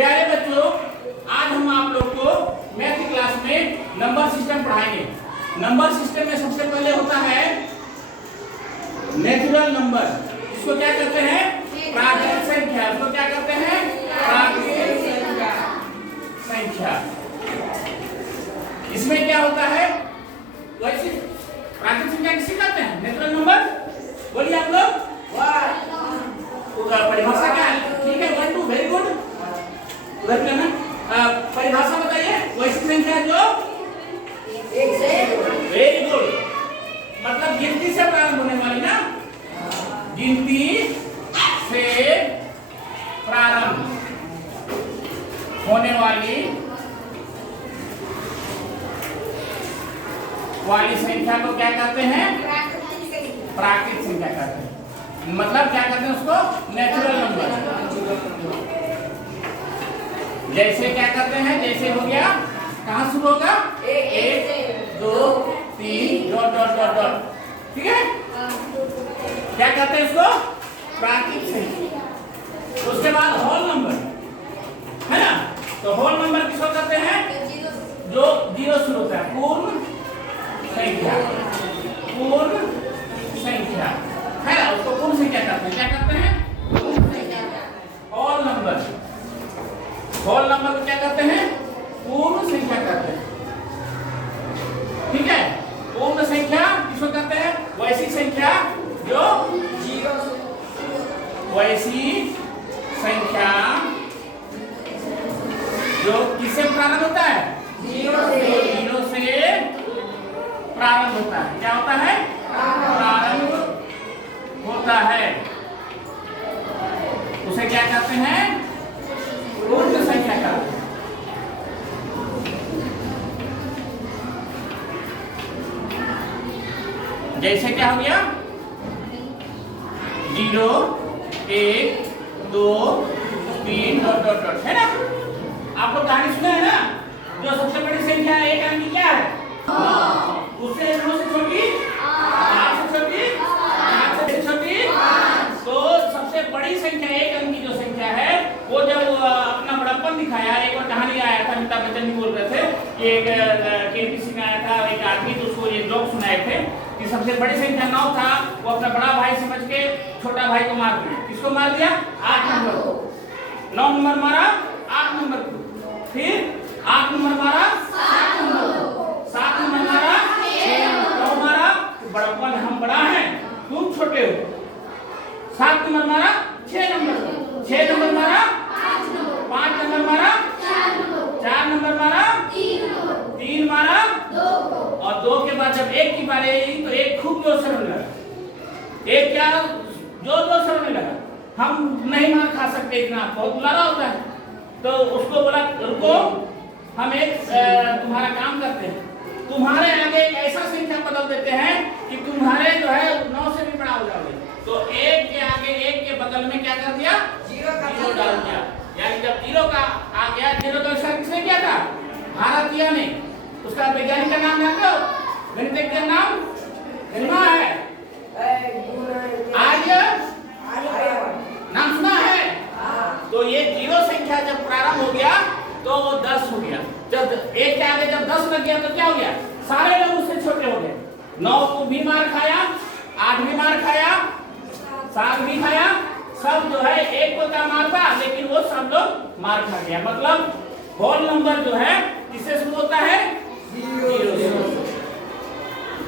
प्यारे बच्चों, आज हम आप लोग को मैथ की क्लास में नंबर सिस्टम पढ़ाएंगे। नंबर सिस्टम में सबसे पहले होता है नेचुरल नंबर। इसको क्या कहते हैं? प्राकृतिक संख्या। इसको क्या कहते हैं? प्राकृतिक संख्या। इसमें क्या होता है? वैसे प्राकृतिक संख्या किसे कहते हैं? Natural number. बोलिए आप लोग। परिभाषा क्या है? ठीक है, 1 2 वेरी गुड। उधर करना। परिभाषा बताइए। वैसी संख्या जो एक से, वेरी गुड, मतलब गिनती से प्रारंभ होने वाली ना, गिनती से प्रारंभ होने वाली संख्या को क्या कहते हैं? प्राकृतिक संख्या कहते हैं। मतलब क्या कहते हैं उसको? Natural number. जैसे क्या करते हैं? जैसे हो गया, कहाँ शुरू होगा? 1 2 3 डॉट डॉट डॉट डॉट। ठीक है, क्या कहते हैं इसको? प्राकृतिक संख्या। उसके बाद होल नंबर है ना, तो होल नंबर किसको कहते हैं? जो 0 शुरू होता है। पूर्ण संख्या, पूर्ण संख्या है ना, उसको पूर्ण संख्या कहते हैं। क्या कहते हैं? Whole number. होल नंबर को क्या कहते हैं? पूर्ण संख्या कहते हैं। ठीक है, पूर्ण संख्या किसको कहते हैं? वैसी संख्या जो 0 से, वैसी संख्या जो किससे प्रारंभ होता है? 0 से प्रारंभ होता है। क्या होता है? प्रारंभ होता है। उसे क्या कहते हैं? पूर्ण संख्या कहते हैं। जैसे क्या हो गया? 0 1 2 3 डॉट डॉट डॉट, है ना? आप लोग कहानी सुने हैं ना, जो सबसे बड़ी संख्या एक अंक की क्या है? उससे 0 से छोटी, 8 से छोटी, 8 से छोटी। तो सबसे बड़ी संख्या एक अंक की जो संख्या है, वो जब अपना बड़प्पन दिखाया, एक बार कहानी आया था, अमिताभ बच्चन जी बोल रहे थे कि एक केबीसी में आया था एक आदमी, तो उसको ये जोक सुनाए थे कि सबसे बड़ी संख्या 9 था, वो अपना बड़ा भाई समझ के छोटा भाई को मार दिया। किसको मार दिया? 8 नंबर को। 9 नंबर मारा 8 नंबर को, फिर 8 नंबर मारा 7 नंबर को, 7 नंबर मारा 6 नंबर मारा। बड़प्पन हम बड़ा हैं, तुम छोटे हो। 7 नंबर मारा 6 नंबर को, 6 नंबर मारा 5 नंबर मारा 4 नंबर मारा 3 मारा 2, और 2 के बाद जब 1 की बारी आई तो 1 खूब जोर से रोने लगा। 1 क्या जोर से रोने लगा, हम नहीं मार खा सकते, इतना बहुत बुलारा होता है। तो उसको बोला रुको, हम एक तुम्हारा काम करते हैं, तुम्हारे आगे एक ऐसा संख्या बदल देते हैं कि तुम्हारे जो है 9 से भी बड़ा हो जाओगे। तो 1 के आगे 1 के बगल में क्या कर दिया? 0 डाल दिया। यानी जब 0 का आ गया, 0 का आविष्कार किसने किया था? भारतीय ने। उसका वैज्ञानिक का नाम जानते हो? गणितज्ञ का नाम गणिमा है, आर्य नाम सुना है? तो ये 0 संख्या जब प्रारंभ हो गया तो वो 10 हो गया। जब 1 के आगे जब 10 लग गया तो क्या हो गया? सारे लोग उससे छोटे हो गए। 9 को भी मार खाया, 8 भी मार खाया, 7 भी खाया, सब जो है 1 को क्या मारता, लेकिन वो सब लोग मार खा गया। मतलब होल नंबर जो है किससे शुरू होता है? 0 से।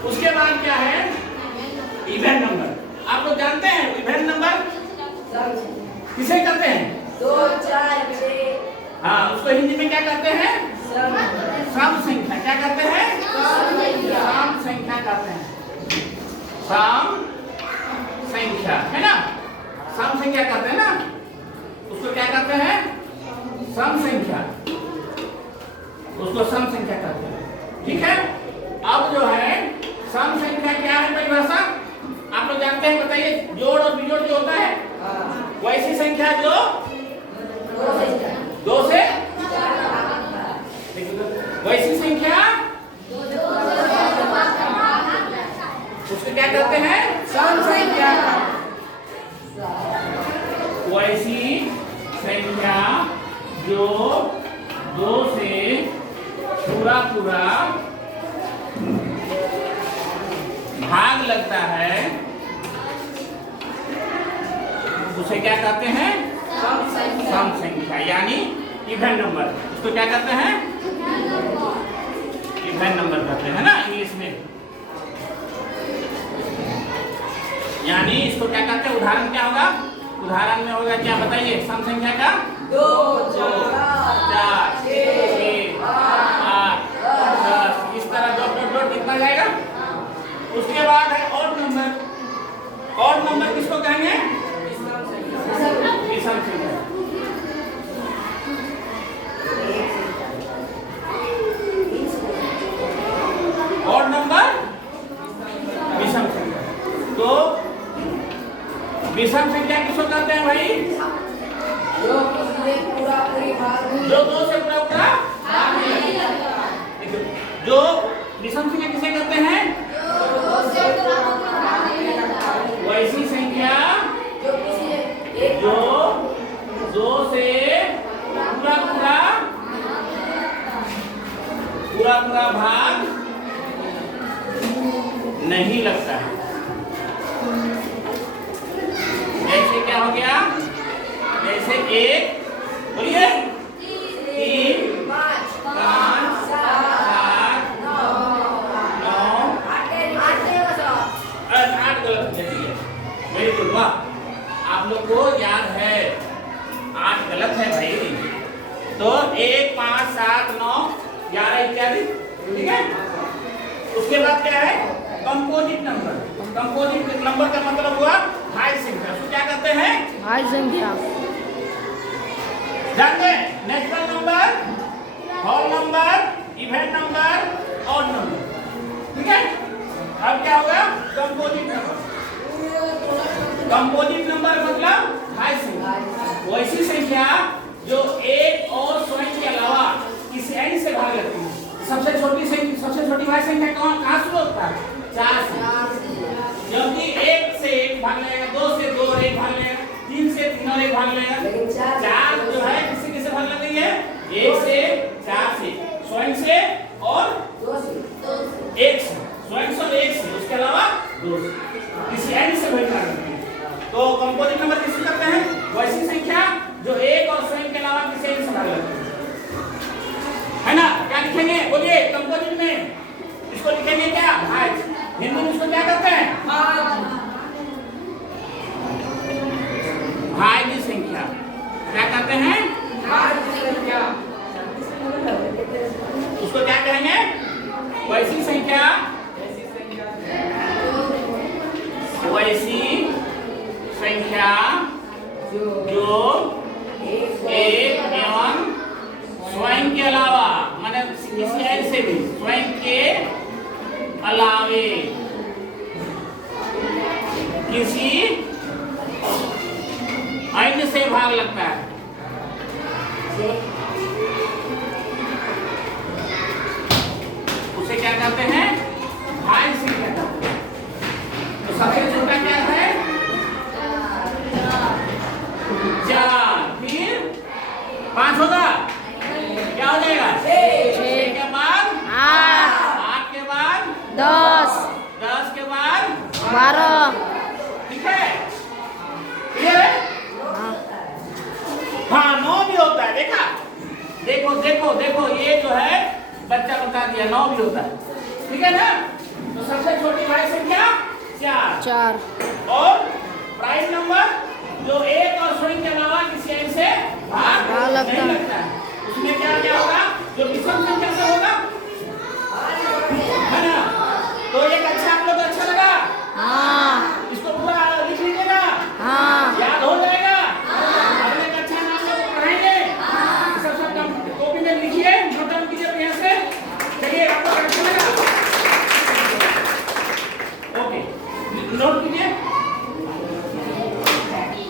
उसके बाद क्या है? Even number. आप लोग जानते हैं इवन नंबर किसे कहते हैं? 2 4 6। हाँ, उसको हिंदी में क्या कहते हैं? सम संख्या। क्या कहते हैं? सम संख्या कहते हैं। सम संख्या है ना, सम संख्या कहते हैं ना, उसको क्या कहते हैं? सम संख्या। उसको सम संख्या कहते हैं। ठीक है, अब जो है सम संख्या क्या है परिभाषा आप लोग जानते हैं? बताइए। जोड़ और बिजोड़ जो होता है, वैसी संख्या जो 2 से, वैसी संख्या उसको क्या कहते हैं? सम संख्या। वैसी संख्या जो 2 से पूरा पूरा भाग लगता है उसे क्या कहते हैं? सम संख्या, यानी इवन नंबर। उसको क्या कहते हैं? इवन नंबर कहते हैं ना इंग्लिश में। यानी इसको क्या कहते हैं? उदाहरण क्या होगा? उदाहरण में होगा क्या बताइए? सम संख्या का 2 4 4 6 8 10 इस तरह डॉट डॉट डॉट कितना जाएगा? उसके बाद है ऑड नंबर। ऑड नंबर किसको कहेंगे? विषम संख्या। ऑड नंबर विषम संख्या। तो विषम संख्या किसको कहते हैं भाई? जो किसी पूरा पूरी भाग नहीं जो 2 से पूरा पूरा भाग नहीं लगता। जो विषम संख्या किसे कहते हैं? वैसी संख्या जो किसी एक जो 2 से पूरा पूरा भाग नहीं लगता है। जैसे क्या हो गया? जैसे 1 बोलिए 3 5 5 7 9 8 गलत है। वेरी गुड, वाह, आप लोग को याद है। 8 गलत है भाई। तो 1 5 7 9 11 इत्यादि, ठीक है। उसके बाद क्या है? Composite number. कंपोजिट नंबर का मतलब हुआ भाज्य संख्या। उसको क्या कहते हैं? भाज्य संख्या। जानते हैं? Natural number, whole number, even number, odd number, ठीक है। अब क्या होगा? Composite number. कंपोजिट नंबर मतलब भाज्य संख्या, वैसी संख्या जो एक और स्वयं के अलावा किसी अन्य से भाग लगती है। सबसे छोटी भाज्य संख्या कहाँ शुरू होता है? 4 से। जबकि 1 से 1 भाग लगेगा, 2 से 2 और 1 भाग लगेगा, 3 से 3 और 1 भाग लगेगा। लेकिन 4 जो है किससे भाग लग रही है? 1 से 4 से, स्वयं से और 1 से, स्वयं से और 1 से, उसके अलावा 2 से, किसी अन्य से भाग लगती है। तो कंपोजिट नंबर किसे कहते हैं? वैसी संख्या जो एक और स्वयं के अलावा किसी अन्य से भाग लगती है ना। क्या लिखेंगे? बोलिए कंपोजिट में इसको लिखेंगे क्या? भाज्य। हिंदी में इसको क्या कहते हैं? भाज्य संख्या। क्या कहते हैं? भाज्य संख्या। उसको क्या कहेंगे? वैसी संख्या, वैसी संख्या जो एक एवं स्वयं के अलावा, माने किसी अन्य से भी, स्वयं के अलावे किसी अन्य से भाग लगता है। उसे क्या कहते हैं? भाज्य संख्या कहते हैं। तो सबसे छोटा क्या है? 4, फिर 5 होगा, क्या हो जाएगा? 6 के बाद 8 के बाद 10 10 के बाद 12। ठीक है, क्लियर है? हाँ 9 भी होता है। देखा? देखो देखो देखो, ये जो है बच्चा बता दिया 9 भी होता है, ठीक है ना। तो सबसे छोटी भाज्य संख्या 4 और प्राइम नंबर जो एक और स्वयं के अलावा किसी अन्य से भाग लगता नहीं लगता है, उसमें क्या होगा? जो विषम संख्या से होगा